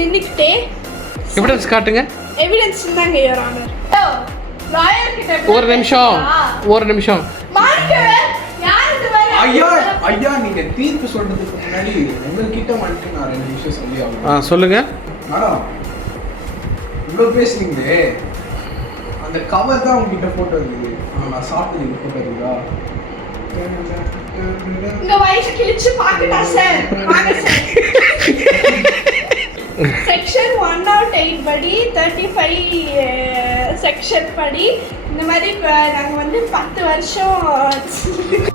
நின்னுக்கிட்டே evidence காட்டுங்க. Evidence தாங்க your honour. Lawyer கிட்ட ஒரு நிமிஷம் ஐயா நீங்க தீர்ப்பு சொல்றதுக்கு முன்னாடி உங்ககிட்ட மட்டும் நான் 2 விஷயம் சொல்லி ஆகணும். சொல்லுங்க மேடம். இவ்வளோ பேசுனீங்களே, அந்த கவர் தான் உங்ககிட்ட போட்டோ இருக்குது. நான் சாப்பிட்டு போட்டோ இருக்குதா? உங்க வயசு கிழிச்சு பாக்கட்டா சார்? வாங்க சார். செக்ஷன் 108 படி 35 செக்ஷன் படி இந்த மாதிரி நாங்கள் வந்து 10 வருஷம்